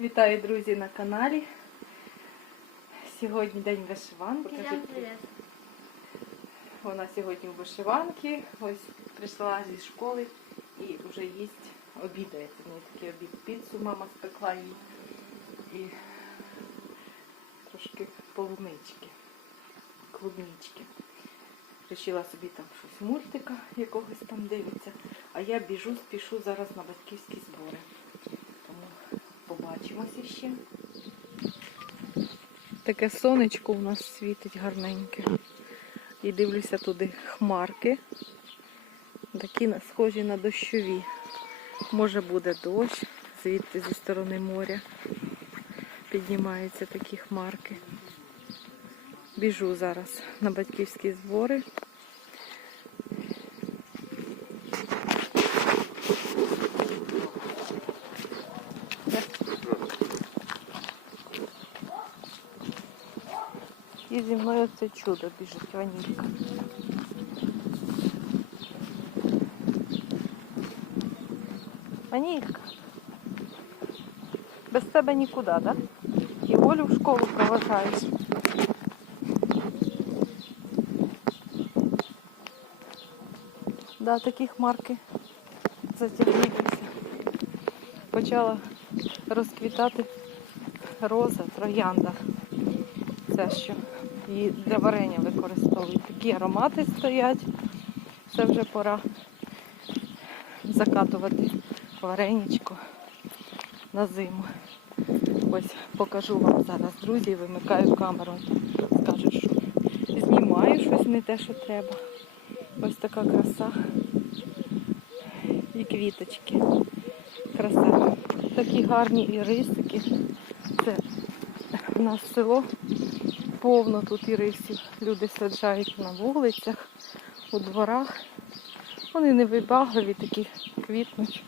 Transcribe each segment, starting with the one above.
Вітаю, друзі, на каналі. Сьогодні день вишиванки. Вона сьогодні у вишиванки. Ось прийшла зі школи і вже їсть, обідає. Це неї такий обід піцу, мама спекла їй. І трошки полунички, клубнички. Рішила собі там щось мультика якогось там дивиться. А я біжу, спішу зараз на батьківські збори. Побачимося ще. Таке сонечко у нас світить гарненьке. І дивлюся туди хмарки. Такі схожі на дощові. Може буде дощ, звідти зі сторони моря. Піднімаються такі хмарки. Біжу зараз на батьківські збори. І зі мною це чудо біжить Ванілька. Ванілька. Без тебе нікуди, так? Да? І Олю в школу проважаєш. Да, такі хмарки затягнулися. Почала розквітати роза, троянда. Це що її для варення використовують. Такі аромати стоять. Це вже пора закатувати вареничко на зиму. Ось покажу вам зараз, друзі, вимикаю камеру. Скажу, що знімаю щось не те, що треба. Ось така краса. І квіточки. Краса. Такі гарні ірисики. Це у нас село повно тут ірисів. Люди саджають на вулицях, у дворах. Вони невибагливі, такі квітнуть.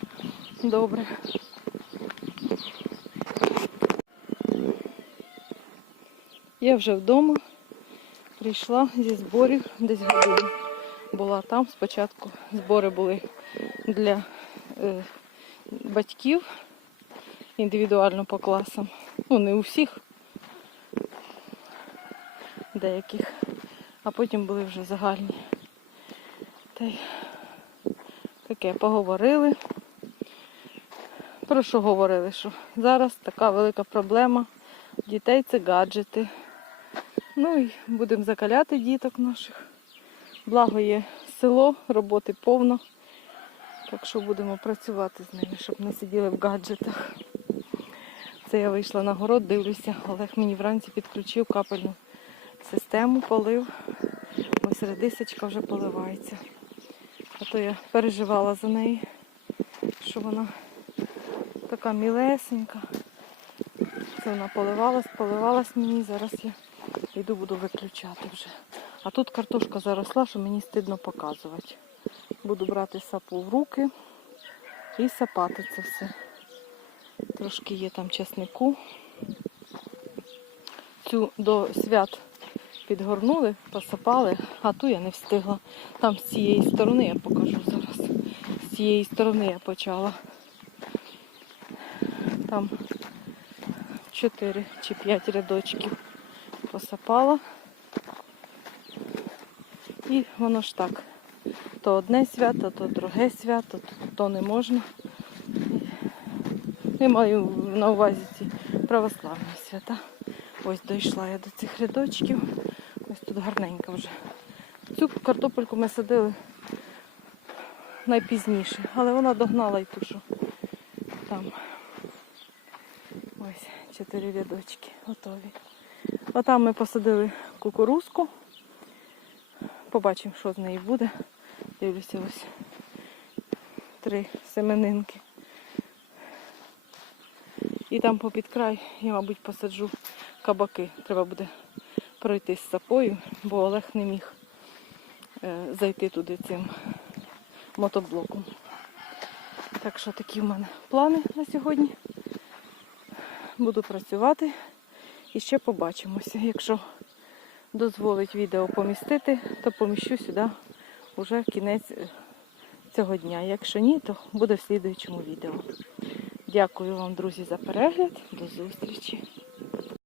Добре. Я вже вдома прийшла зі зборів десь годину. Була там спочатку. Збори були для е, батьків індивідуально по класам. Ну, не у всіх, деяких. А потім були вже загальні. Та й таке поговорили. Про що говорили? Що зараз така велика проблема дітей це гаджети. Ну і будемо закаляти діток наших. Благо є село, роботи повно. Так що будемо працювати з ними, щоб не сиділи в гаджетах. Це я вийшла на город, дивлюся, Олег мені вранці підключив капельну систему, полив. Ось редисочка вже поливається. А то я переживала за неї, що вона така мілесенька. Це вона поливалась, поливалась мені. Зараз я йду буду виключати вже. А тут картошка заросла, що мені стидно показувати. Буду брати сапу в руки і сапати це все. Трошки є там чеснику. Цю до свят підгорнули, посапали, а ту я не встигла. Там з цієї сторони я покажу зараз. З цієї сторони я почала. Там 4 чи 5 рядочків посапала. І воно ж так. То одне свято, то друге свято, то, то не можна. Я маю на увазі ці православні свята. Ось дійшла я до цих рядочків. Тут гарненько вже. Цю картопельку ми садили найпізніше, але вона догнала й ту, що там. Ось чотири рядочки готові. Отам ми посадили кукурузку. Побачимо, що з неї буде. Дивлюся ось три семенинки. І там попід край я, мабуть, посаджу кабаки. Треба буде пройти з сапою, бо Олег не міг е, зайти туди цим мотоблоком. Так що такі в мене плани на сьогодні. Буду працювати і ще побачимося. Якщо дозволить відео помістити, то поміщу сюди вже кінець е, цього дня. Якщо ні, то буде в слідуючому відео. Дякую вам, друзі, за перегляд. До зустрічі!